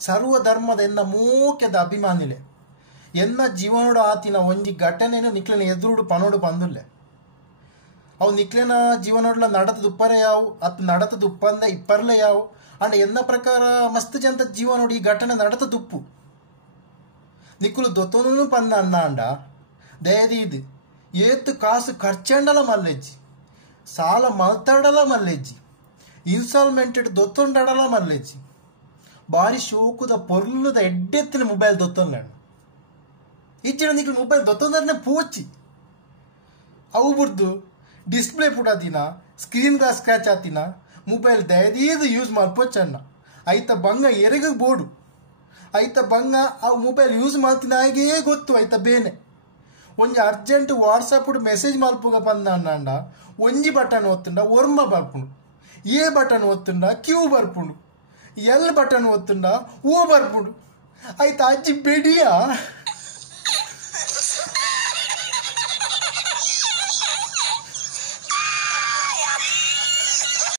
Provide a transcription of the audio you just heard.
ಸರ್ವಧರ್ಮದ ಎನ್ನ ಮೂಕ್ಯದ ಅಭಿಮಾನಿಲೆ ಎನ್ನ ಜೀವನೋಡು ಆತಿನ ಒಂಜಿ ಘಟನೆನು ನಿಕ್ಲಿನ ಎದುರುಡು ಪನೋಡು ಪಂದುಲ್ಲೆ ಅವು ನಿಕ್ಲಿನ ಜೀವನೋಡ್ಲ ನಡತದ ಉಪ್ಪರೆ ಯಾವು ಅತ್ ನಡತದ ಉಪ್ಪಂದ ಇಪ್ಪರ್ಲೆ ಯಾವು ಅಂಡ್ ಎನ್ನ ಪ್ರಕಾರ ಮಸ್ತ್ ಜಂತ ಜೀವನೋಡು ಈ ಘಟನೆ ನಡತದ ಉಪ್ಪು ನಿಕ್ಕುಲು ದೊತ್ತನು ಪಂದ ಅನ್ನ ಅಂಡ ದಯದೀದು ಏತು ಕಾಸು ಖರ್ಚಂಡಲ ಮಲ್ಲೆಜ್ಜಿ ಸಾಲ ಮಲ್ತಾಡಲ ಮಲ್ಲೆಜ್ಜಿ ಇನ್ಸ್ಟಾಲ್ಮೆಂಟೆಡ್ ದೊತ್ತೊಂಡಡಲ ಮಲ್ಲೆಜ್ಜಿ ಬಾರಿ ಶೋಕುದ ಪೊರ್ಲುದ ಎಡ್ಡೆತ್ತಿನ ಮೊಬೈಲ್ ದೊತ್ತೊಂಡ ಇಚ್ಚಿನ ನಿಕ್ಲು ಮೊಬೈಲ್ ದೊತ್ತೊಂದನೆ ಪೂಚಿ ಅವು ಬಿಡ್ದು ಡಿಸ್ಪ್ಲೇ ಪುಡಾದಿನ ಸ್ಕ್ರೀನ್ಗ ಸ್ಕ್ರಾಚ್ ಆತಿನ ಮೊಬೈಲ್ ದಯದೀದು ಯೂಸ್ ಮಾಡ್ಪೋಚಣ್ಣ ಐತ ಬಂಗ ಎರೆಗ ಬೋಡು ಐತ ಬಂಗ ಆ ಮೊಬೈಲ್ ಯೂಸ್ ಮಾಡ್ತಿನ ಹಾಗೇ ಗೊತ್ತು ಐತ ಬೇನೆ ಒಂಜಿ ಅರ್ಜೆಂಟ್ ವಾಟ್ಸಪ್ ಮೆಸೇಜ್ ಮಲ್ಪುಗ ಪಂದ ಅಣ್ಣಂಡ ಒಂಜಿ ಬಟನ್ ಒತ್ತುಂಡ ಒರ್ಮ ಬರ್ಪುಂಡು ಎ ಬಟನ್ ಒತ್ತುಂಡ ಕ್ಯೂ ಬರ್ಪುಂಡು ಎಲ್ ಬಟನ್ ಒತ್ತುಂಡ ಓ ಬರ್ಪುಂಡು ಐತ ಅಜ್ಜಿ ಬೆಡಿಯ